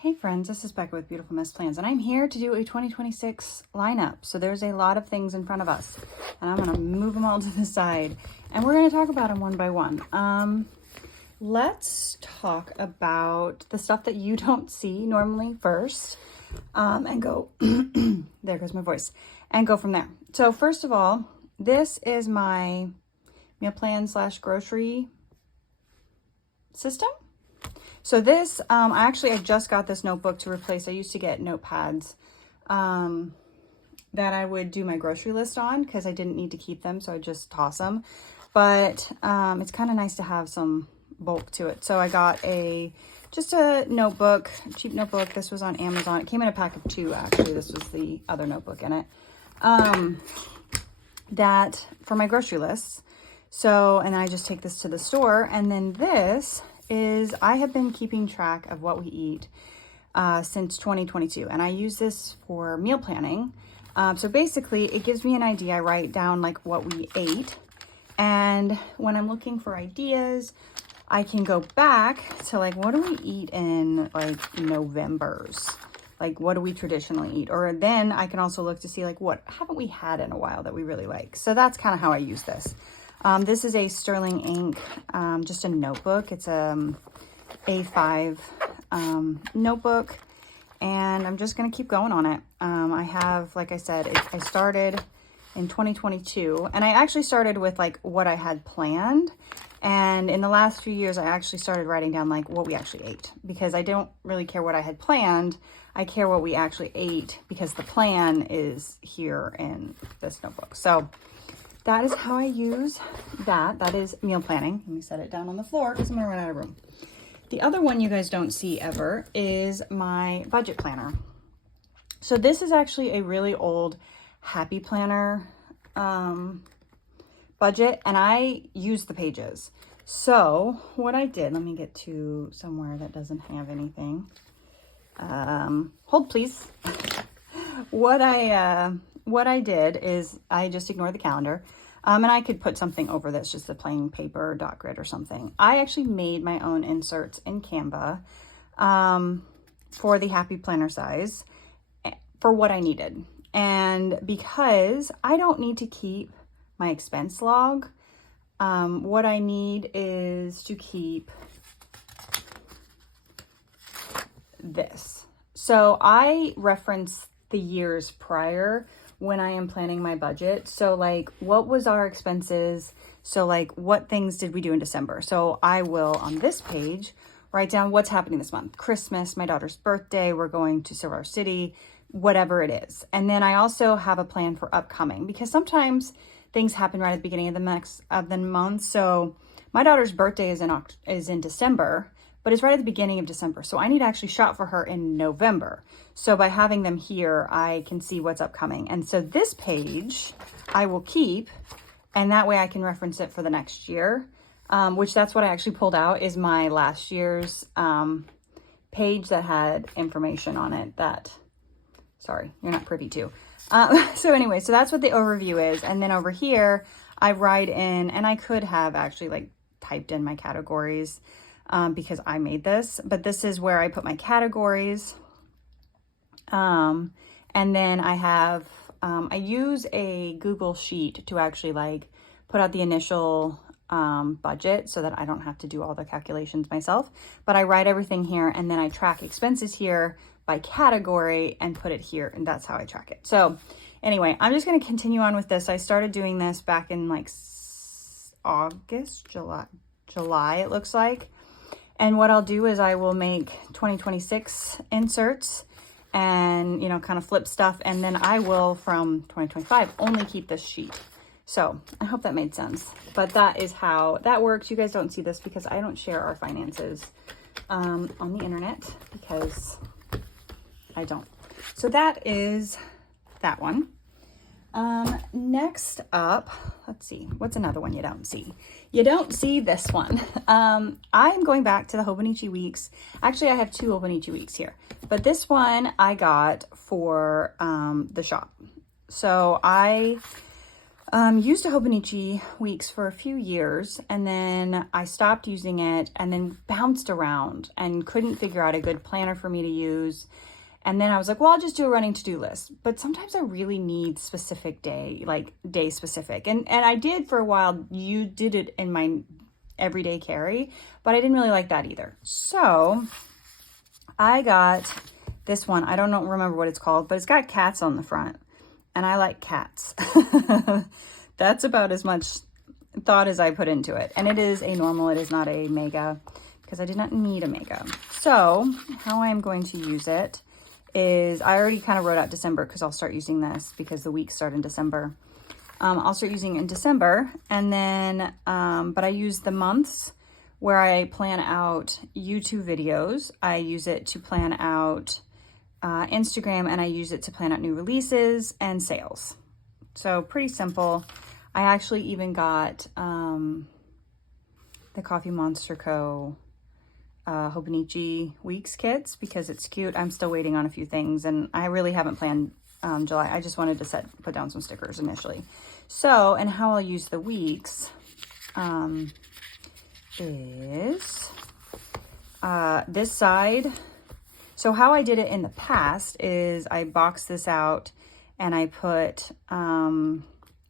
Hey friends, this is Becca with Beautiful Mess Plans, and I'm here to do a 2026 lineup. So there's a lot of things in front of us, and I'm gonna move them all to the side, and we're gonna talk about them one by one. Let's talk about the stuff that you don't see normally first, and go, there goes my voice, and go from there. So first of all, this is my meal plan / grocery system. So this, I just got this notebook to replace. I used to get notepads that I would do my grocery list on because I didn't need to keep them, so I just toss them. But it's kind of nice to have some bulk to it. So I got just a notebook, a cheap notebook. This was on Amazon. It came in a pack of 2, actually. This was the other notebook in it. That for my grocery lists. So, and then I just take this to the store, and then this is, I have been keeping track of what we eat since 2022, and I use this for meal planning. So basically it gives me an idea. I write down like what we ate, and when I'm looking for ideas, I can go back to like, what do we eat in like Novembers? Like, what do we traditionally eat? Or then I can also look to see like, what haven't we had in a while that we really like? So that's kind of how I use this. This is a sterling ink, just a notebook. It's a A5 notebook, and I'm just going to keep going on it. I have, like I said, I started in 2022, and I actually started with like what I had planned. And in the last few years, I actually started writing down like what we actually ate, because I don't really care what I had planned. I care what we actually ate, because the plan is here in this notebook. So that is how I use that. That is meal planning. Let me set it down on the floor because I'm gonna run out of room. The other one you guys don't see ever is my budget planner. So this is actually a really old Happy Planner budget, and I use the pages. So what I did, let me get to somewhere that doesn't have anything. Hold please. What I did is I just ignored the calendar. And I could put something over this, just a plain paper dot grid or something. I actually made my own inserts in Canva for the Happy Planner size for what I needed. And because I don't need to keep my expense log, what I need is to keep this. So I reference the years prior when I am planning my budget. So like, what was our expenses? So like, what things did we do in December? So I will, on this page, write down what's happening this month. Christmas, my daughter's birthday, we're going to Silver City, whatever it is. And then I also have a plan for upcoming, because sometimes things happen right at the beginning of the month. So my daughter's birthday is in December, but it's right at the beginning of December. So I need to actually shop for her in November. So by having them here, I can see what's upcoming. And so this page I will keep, and that way I can reference it for the next year, which that's what I actually pulled out, is my last year's page that had information on it that, sorry, you're not privy to. So anyway, so that's what the overview is. And then over here, I write in, and I could have actually like typed in my categories, because I made this, but this is where I put my categories. And then I have, I use a Google Sheet to actually like put out the initial budget so that I don't have to do all the calculations myself, but I write everything here, and then I track expenses here by category and put it here, and that's how I track it. So anyway, I'm just going to continue on with this. I started doing this back in like July, it looks like. And what I'll do is I will make 2026 inserts and, you know, kind of flip stuff. And then I will, from 2025, only keep this sheet. So I hope that made sense. But that is how that works. You guys don't see this because I don't share our finances on the internet, because I don't. So that is that one. Next up, let's see, what's another one you don't see? You don't see this one. I'm going back to the Hobonichi weeks. Actually, I have 2 Hobonichi weeks here, but this one I got for the shop. So I Used a Hobonichi Weeks for a few years, and then I stopped using it and then bounced around and couldn't figure out a good planner for me to use. And then I was like, well, I'll just do a running to-do list. But sometimes I really need specific day, like day specific. And I did for a while. You did it in my everyday carry, but I didn't really like that either. So I got this one. I don't remember what it's called, but it's got cats on the front. And I like cats. That's about as much thought as I put into it. And it is a normal, it is not a mega, because I did not need a mega. So how I'm going to use it is, I already kind of wrote out December because I'll start using this because the weeks start in December. I'll start using it in December, and then, but I use the months where I plan out YouTube videos. I use it to plan out Instagram, and I use it to plan out new releases and sales. So pretty simple. I actually even got the Coffee Monster Co. Hobonichi Weeks kits because it's cute. I'm still waiting on a few things, and I really haven't planned July. I just wanted to put down some stickers initially. So, and how I'll use the weeks is this side. So how I did it in the past is I boxed this out and I put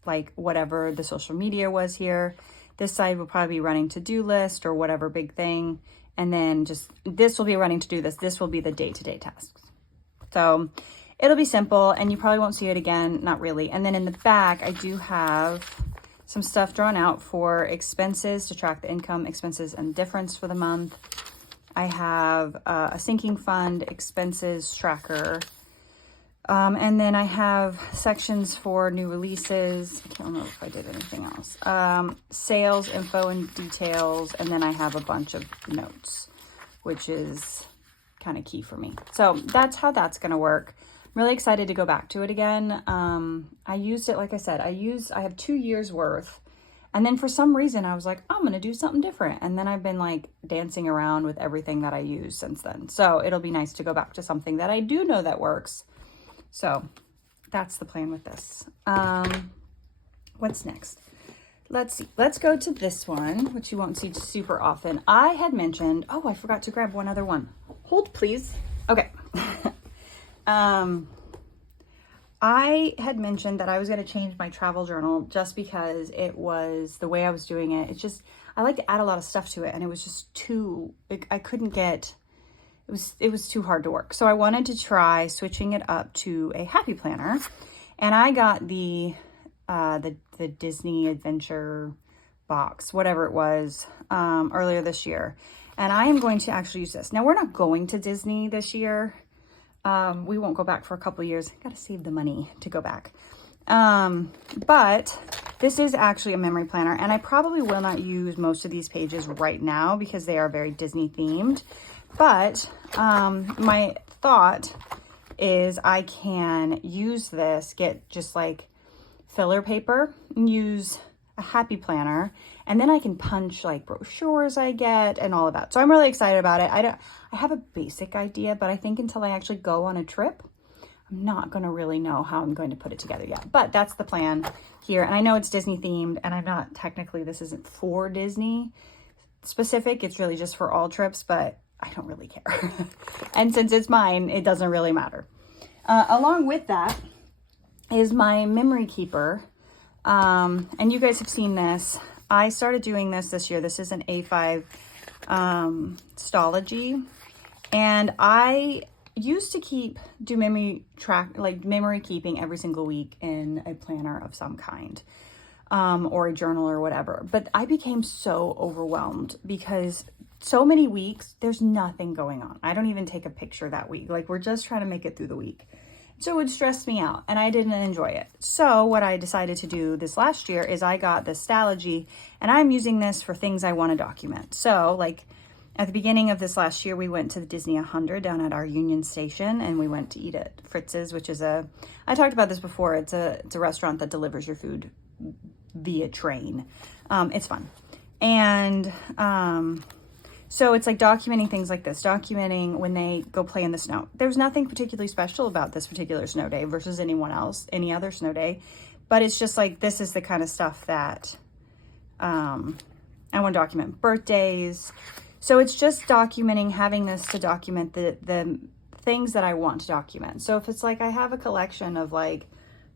like whatever the social media was here. This side will probably be running to-do list or whatever big thing. And then just, this will be running to-do list. This will be the day-to-day tasks. So it'll be simple, and you probably won't see it again, not really. And then in the back, I do have some stuff drawn out for expenses to track the income, expenses, and difference for the month. I have a sinking fund expenses tracker. And then I have sections for new releases. I can't remember if I did anything else. Sales, info, and details. And then I have a bunch of notes, which is kind of key for me. So that's how that's going to work. I'm really excited to go back to it again. I used it, like I said, I have 2 years worth. And then for some reason I was like, I'm going to do something different. And then I've been like dancing around with everything that I use since then. So it'll be nice to go back to something that I do know that works. So that's the plan with this. What's next? Let's see. Let's go to this one, which you won't see super often. I had mentioned, oh, I forgot to grab one other one. Hold, please. Okay. I had mentioned that I was going to change my travel journal just because it was the way I was doing it. It's just, I like to add a lot of stuff to it, and it was just too, I couldn't get, it was too hard to work. So I wanted to try switching it up to a happy planner, and I got the Disney Adventure box, whatever it was, earlier this year. And I am going to actually use this. Now, we're not going to Disney this year. We won't go back for a couple of years. Got to save the money to go back. But this is actually a memory planner, and I probably will not use most of these pages right now because they are very Disney themed. But my thought is I can use this, get just like filler paper, and use a happy planner, and then I can punch like brochures I get and all of that. So I'm really excited about it. I have a basic idea, but I think until I actually go on a trip, I'm not going to really know how I'm going to put it together yet. But that's the plan here. And I know it's Disney themed, and I'm not technically, this isn't for Disney specific. It's really just for all trips, but I don't really care. And since it's mine, it doesn't really matter. Along with that is my memory keeper. And you guys have seen this. I started doing this year. This is an A5 Stology. And I used to do memory keeping every single week in a planner of some kind, or a journal or whatever. But I became so overwhelmed because so many weeks, there's nothing going on. I don't even take a picture that week. Like, we're just trying to make it through the week. So it would stress me out, and I didn't enjoy it. So what I decided to do this last year is I got the Stalogy, and I'm using this for things I want to document. So like at the beginning of this last year, we went to the Disney 100 down at our Union Station, and we went to eat at Fritz's, which is I talked about this before. It's a restaurant that delivers your food via train. It's fun. And so it's like documenting things like this, documenting when they go play in the snow. There's nothing particularly special about this particular snow day versus any other snow day, but it's just like, this is the kind of stuff that I want to document. Birthdays. So it's just documenting, having this to document the things that I want to document. So if it's like, I have a collection of like,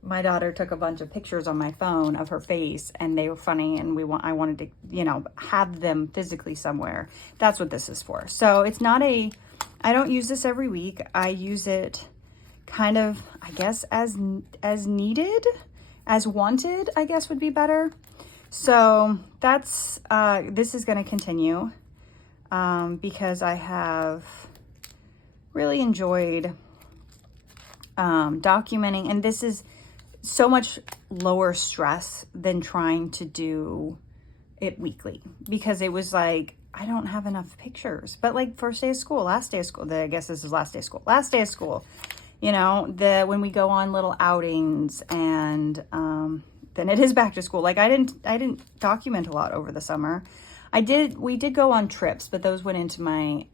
my daughter took a bunch of pictures on my phone of her face and they were funny, and I wanted to, you know, have them physically somewhere. That's what this is for. So it's not I don't use this every week. I use it kind of, I guess, as needed, as wanted, I guess would be better. So that's, this is going to continue, because I have really enjoyed, documenting, and this is so much lower stress than trying to do it weekly, because it was like, I don't have enough pictures. But like, first day of school, last day of school, I guess this is last day of school, last day of school, you know, when we go on little outings, and then it is back to school. Like I didn't document a lot over the summer. We did go on trips, but those went into my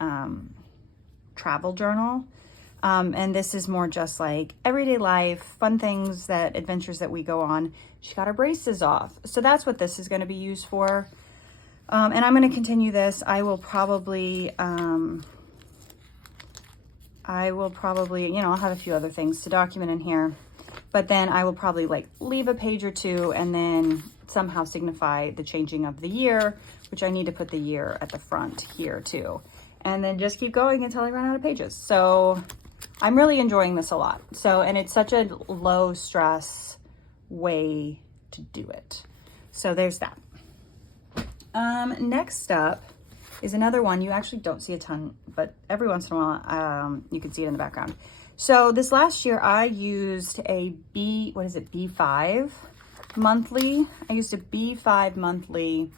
travel journal. And this is more just like everyday life, fun things, adventures that we go on. She got her braces off. So that's what this is going to be used for. And I'm going to continue this. I will probably, you know, I'll have a few other things to document in here, but then I will probably like leave a page or two and then somehow signify the changing of the year, which I need to put the year at the front here too. And then just keep going until I run out of pages. So I'm really enjoying this a lot. So, and it's such a low stress way to do it. So there's that. Next up is another one. You actually don't see a ton, but every once in a while, you can see it in the background. So this last year I used a B5 monthly. I used a B5 monthly,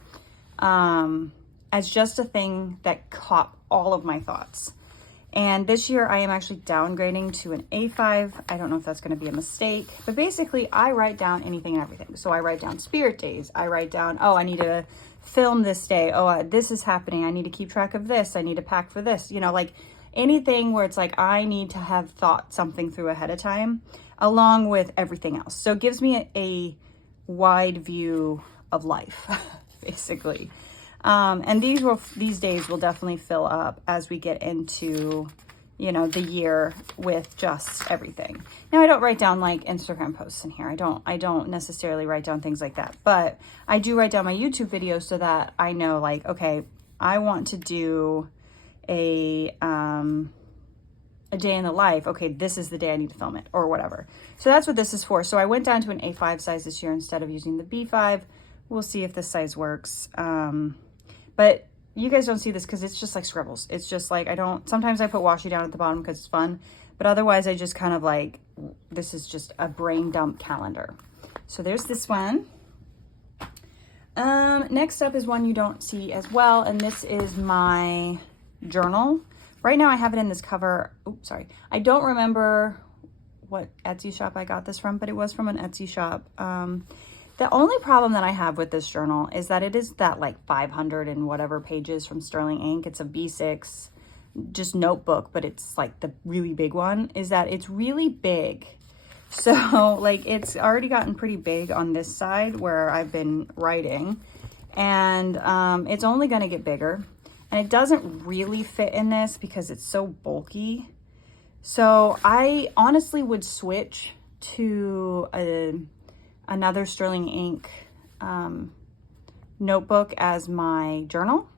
as just a thing that caught all of my thoughts. And this year I am actually downgrading to an A5. I don't know if that's going to be a mistake, but basically I write down anything and everything. So I write down spirit days. I write down, oh, I need to film this day. Oh, this is happening. I need to keep track of this. I need to pack for this, you know, like anything where it's like, I need to have thought something through ahead of time along with everything else. So it gives me a wide view of life, basically. And these days will definitely fill up as we get into, you know, the year with just everything. Now I don't write down like Instagram posts in here. I don't necessarily write down things like that, but I do write down my YouTube videos so that I know like, okay, I want to do a day in the life. Okay, this is the day I need to film it or whatever. So that's what this is for. So I went down to an A5 size this year instead of using the B5. We'll see if this size works. But you guys don't see this because it's just like scribbles. It's just like, sometimes I put washi down at the bottom because it's fun, but otherwise I just kind of like, this is just a brain dump calendar. So there's this one. Next up is one you don't see as well. And this is my journal. Right now I have it in this cover. Oops, sorry. I don't remember what Etsy shop I got this from, but it was from an Etsy shop. The only problem that I have with this journal is that it is that like 500 and whatever pages from Sterling ink. It's a B6 just notebook, but it's like the really big one, is that it's really big. So like it's already gotten pretty big on this side where I've been writing, and it's only going to get bigger, and it doesn't really fit in this because it's so bulky. So I honestly would switch to another Sterling ink notebook as my journal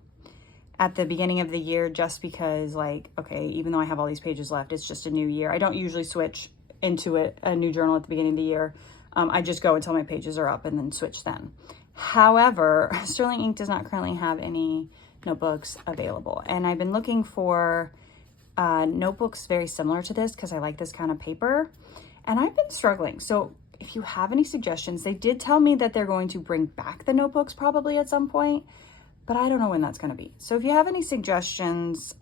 at the beginning of the year, just because like, okay, even though I have all these pages left, it's just a new year. I don't usually switch into a new journal at the beginning of the year. I just go until my pages are up and then switch then. However, Sterling ink does not currently have any notebooks available. And I've been looking for notebooks very similar to this because I like this kind of paper, and I've been struggling. So if you have any suggestions, they did tell me that they're going to bring back the notebooks probably at some point, but I don't know when that's going to be. So if you have any suggestions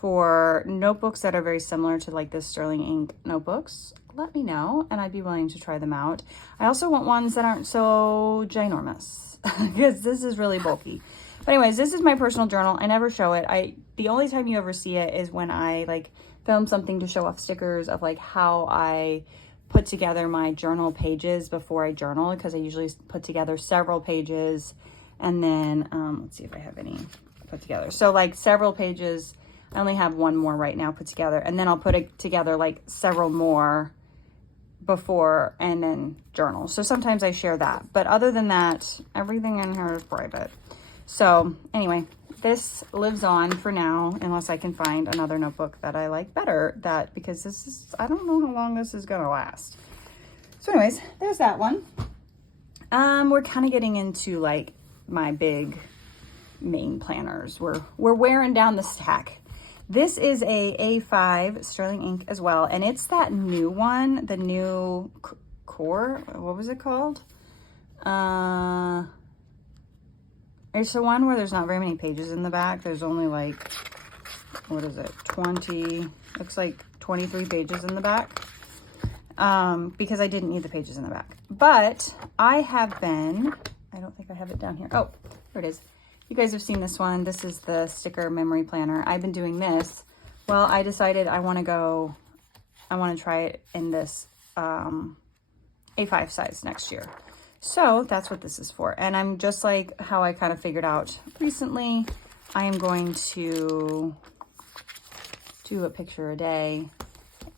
for notebooks that are very similar to like this Sterling ink notebooks, let me know and I'd be willing to try them out. I also want ones that aren't so ginormous because this is really bulky. But anyways, this is my personal journal. I never show it. The only time you ever see it is when I like film something to show off stickers of like how I put together my journal pages before I journal, because I usually put together several pages, and then let's see if I have any put together. So like several pages, I only have one more right now put together, and then I'll put it together like several more before and then journal. So sometimes I share that, but other than that, everything in here is private. So anyway, this lives on for now, unless I can find another notebook that I like better, because this is, I don't know how long this is gonna last. So anyways, there's that one. We're kind of getting into like my big main planners. We're wearing down the stack. This is a A5 sterling ink as well, and it's that new one, the new core. What was it called? It's the one where there's not very many pages in the back. There's only like, what is it, 20, looks like 23 pages in the back, because I didn't need the pages in the back. But I have been, I don't think I have it down here. Oh, there it is. You guys have seen this one. This is the sticker memory planner. I've been doing this. Well, I decided I want to try it in this A5 size next year. So that's what this is for. And I'm just like how I kind of figured out recently, I am going to do a picture a day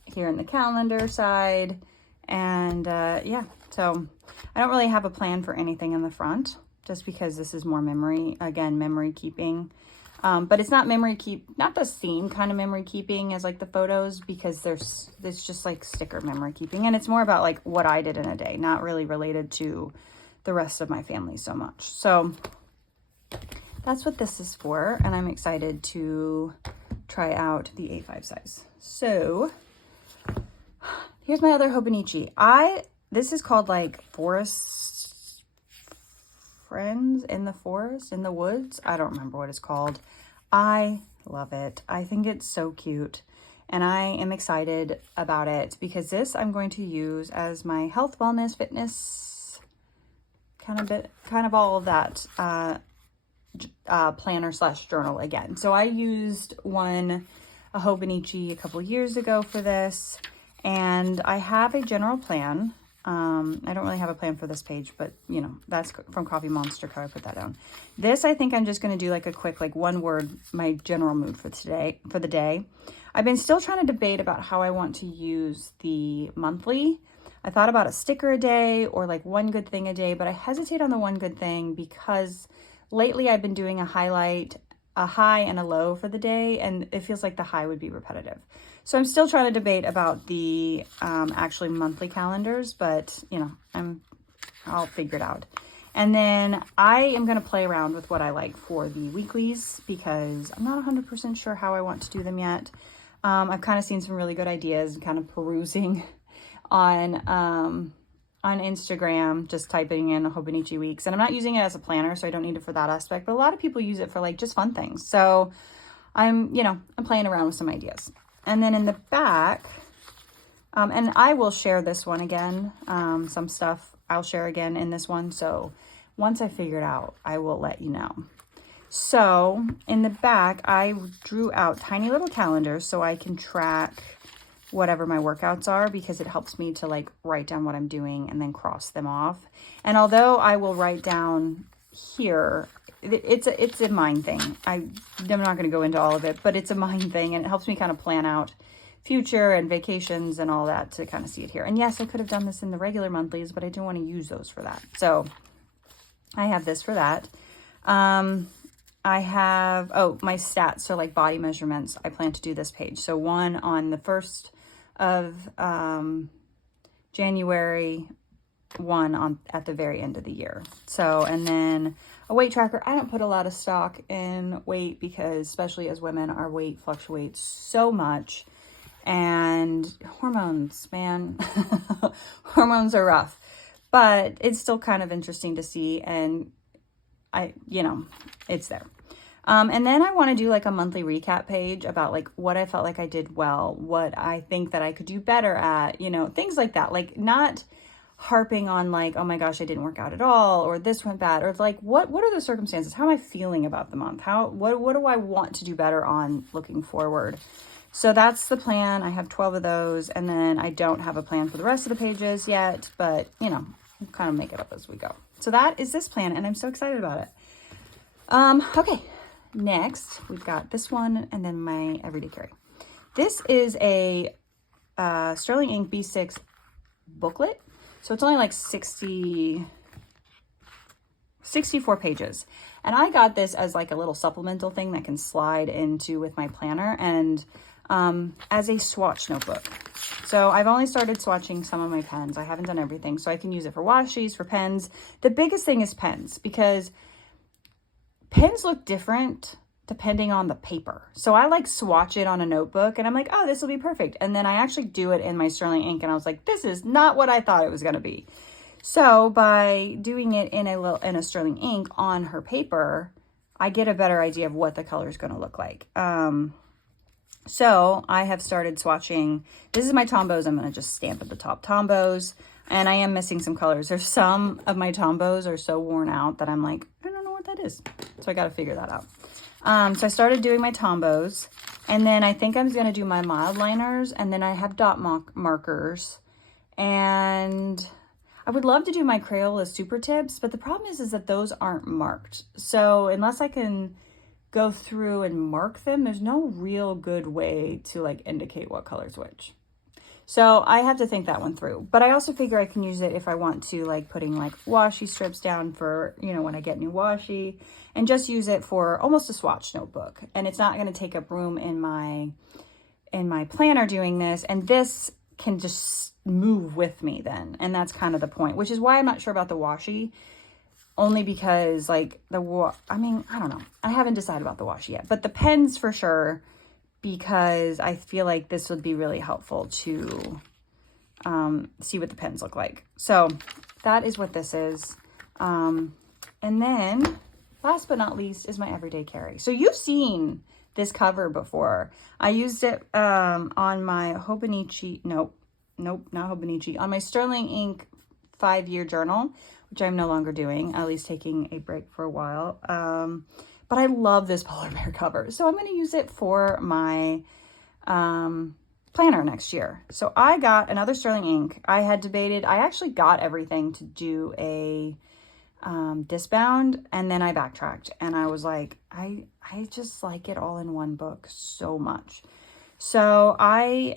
here in the calendar side. And yeah, so I don't really have a plan for anything in the front, just because this is more memory, again, memory keeping. But it's not not the same kind of memory keeping as like the photos, because it's just like sticker memory keeping. And it's more about like what I did in a day, not really related to the rest of my family so much. So that's what this is for. And I'm excited to try out the A5 size. So here's my other Hobonichi. This is called like Forest Friends in the Forest, in the Woods. I don't remember what it's called. I love it. I think it's so cute, and I am excited about it because this I'm going to use as my health, wellness, fitness, kind of all of that planner / journal again. So I used a Hobonichi a couple years ago for this, and I have a general plan. I don't really have a plan for this page, but you know, that's from Coffee Monster Co. I put that down. This, I think I'm just going to do like a quick, like one word, my general mood for the day. I've been still trying to debate about how I want to use the monthly. I thought about a sticker a day or like one good thing a day, but I hesitate on the one good thing because lately I've been doing a highlight, a high and a low for the day, and it feels like the high would be repetitive. So I'm still trying to debate about the actually monthly calendars, but you know, I'll figure it out. And then I am going to play around with what I like for the weeklies because I'm not 100% sure how I want to do them yet. I've kind of seen some really good ideas and kind of perusing on Instagram, just typing in Hobonichi weeks. And I'm not using it as a planner, so I don't need it for that aspect, but a lot of people use it for like just fun things. So I'm playing around with some ideas. And then in the back, and I will share this one again, some stuff I'll share again in this one. So once I figure it out, I will let you know. So in the back, I drew out tiny little calendars so I can track whatever my workouts are, because it helps me to like write down what I'm doing and then cross them off. And although I will write down here, it's a mind thing. I'm not going to go into all of it, but it's a mind thing, and it helps me kind of plan out future and vacations and all that to kind of see it here. And yes, I could have done this in the regular monthlies, but I didn't want to use those for that. So I have this for that. I have, my stats, so like body measurements. I plan to do this page. So one on the 1st of January, one at the very end of the year. So, and then a weight tracker. I don't put a lot of stock in weight because, especially as women, our weight fluctuates so much. And hormones, man, hormones are rough, but it's still kind of interesting to see. And it's there. And then I want to do like a monthly recap page about like what I felt like I did well, what I think that I could do better at, things like that. Like not harping on like, oh my gosh, I didn't work out at all, or this went bad, or like what are the circumstances? How am I feeling about the month? What do I want to do better on looking forward? So that's the plan. I have 12 of those, and then I don't have a plan for the rest of the pages yet, but you know, we'll kind of make it up as we go. So that is this plan, and I'm so excited about it. Okay, next we've got this one and then my everyday carry. This is a Sterling Ink B6 booklet. So it's only like 64 pages. And I got this as like a little supplemental thing that can slide into with my planner and as a swatch notebook. So I've only started swatching some of my pens. I haven't done everything. So I can use it for washies, for pens. The biggest thing is pens, because pens look different depending on the paper. So I like swatch it on a notebook and I'm like, oh, this will be perfect. And then I actually do it in my Sterling Ink and I was like, this is not what I thought it was going to be. So by doing it in a Sterling Ink on her paper, I get a better idea of what the color is going to look like. So I have started swatching. This is my Tombows. I'm going to just stamp at the top Tombows. And I am missing some colors. There's some of my Tombows are so worn out that I'm like, I don't know what that is. So I got to figure that out. So I started doing my Tombows. And then I think I'm going to do my mild liners. And then I have dot markers. And I would love to do my Crayola super tips. But the problem is that those aren't marked. So unless I can go through and mark them, there's no real good way to like indicate what color's which. So I have to think that one through. But I also figure I can use it if I want to, like putting like washi strips down for, you know, when I get new washi, and just use it for almost a swatch notebook. And it's not going to take up room in my planner doing this. And this can just move with me then. And that's kind of the point, which is why I'm not sure about the washi. Only because like I don't know. I haven't decided about the washi yet, but the pens for sure, because I feel like this would be really helpful to see what the pens look like. So that is what this is. And then last but not least is my everyday carry. So you've seen this cover before. I used it on my Hobonichi, nope, not Hobonichi, on my Sterling Ink 5-year journal, which I'm no longer doing, at least taking a break for a while. But I love this polar bear cover. So I'm going to use it for my planner next year. So I got another Sterling Ink. I had debated, I actually got everything to do a disbound, and then I backtracked and I was like, I just like it all in one book so much. So I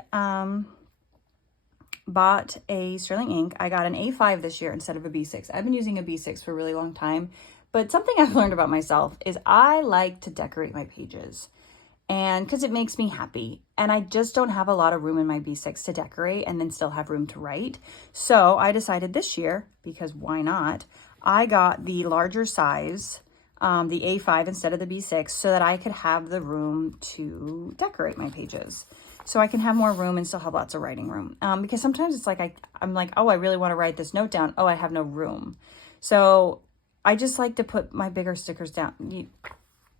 bought a Sterling Ink. I got an A5 this year instead of a B6. I've been using a B6 for a really long time, but something I've learned about myself is I like to decorate my pages, and because it makes me happy, and I just don't have a lot of room in my B6 to decorate and then still have room to write. So I decided this year, because why not, I got the larger size, the A5 instead of the B6, so that I could have the room to decorate my pages. So I can have more room and still have lots of writing room. Because sometimes it's like, I'm like, oh, I really want to write this note down. Oh, I have no room. So I just like to put my bigger stickers down.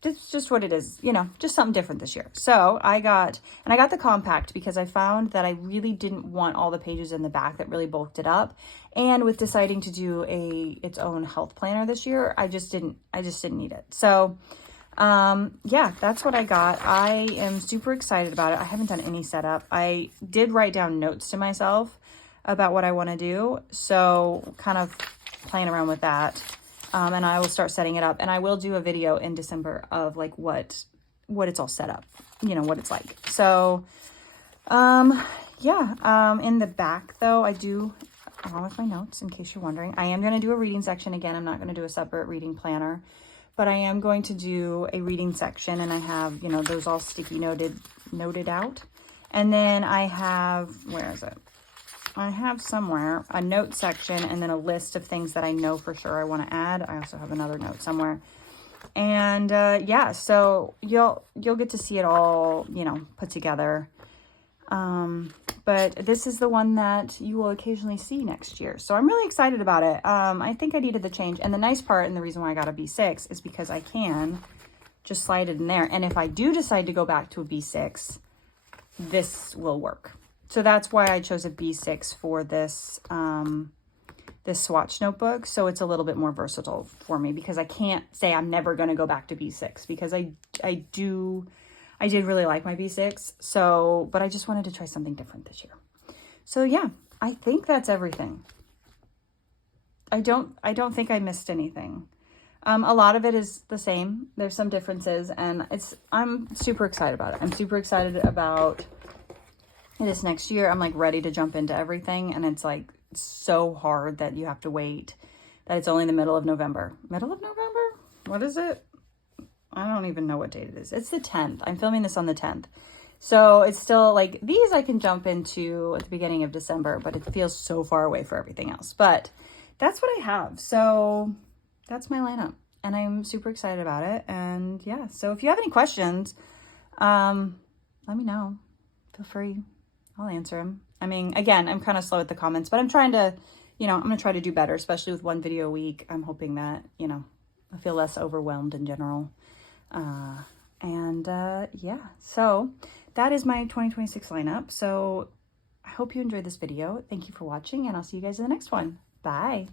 It's just what it is, you know, just something different this year. So I got the compact because I found that I really didn't want all the pages in the back that really bulked it up. And with deciding to do its own health planner this year, I just didn't need it. So yeah, that's what I got. I am super excited about it. I haven't done any setup. I did write down notes to myself about what I want to do. So kind of playing around with that. And I will start setting it up, and I will do a video in December of like what it's all set up, you know, what it's like. So, yeah, in the back though, I do, along with my notes, in case you're wondering, I am going to do a reading section again. I'm not going to do a separate reading planner, but I am going to do a reading section, and I have, you know, those all sticky noted out. And then I have, where is it? I have somewhere a note section and then a list of things that I know for sure I want to add. I also have another note somewhere. And yeah, so you'll get to see it all, you know, put together. But this is the one that you will occasionally see next year. So I'm really excited about it. I think I needed the change. And the nice part, and the reason why I got a B6, is because I can just slide it in there. And if I do decide to go back to a B6, this will work. So that's why I chose a B6 for this this swatch notebook. So it's a little bit more versatile for me, because I can't say I'm never going to go back to B6, because I do I did really like my B6. So, but I just wanted to try something different this year. So yeah, I think that's everything. I don't think I missed anything. A lot of it is the same. There's some differences, and I'm super excited about it. I'm super excited about this next year. I'm like ready to jump into everything, and it's like so hard that you have to wait, that it's only the middle of November. Middle of November? What is it? I don't even know what date it is. It's the 10th. I'm filming this on the 10th. So it's still like, these I can jump into at the beginning of December, but it feels so far away for everything else. But that's what I have. So that's my lineup, and I'm super excited about it. And yeah, so if you have any questions, let me know. Feel free. I'll answer them. I mean, again, I'm kind of slow at the comments, but I'm trying to, I'm going to try to do better, especially with one video a week. I'm hoping that, I feel less overwhelmed in general. Yeah, so that is my 2026 lineup. So I hope you enjoyed this video. Thank you for watching, and I'll see you guys in the next one. Bye.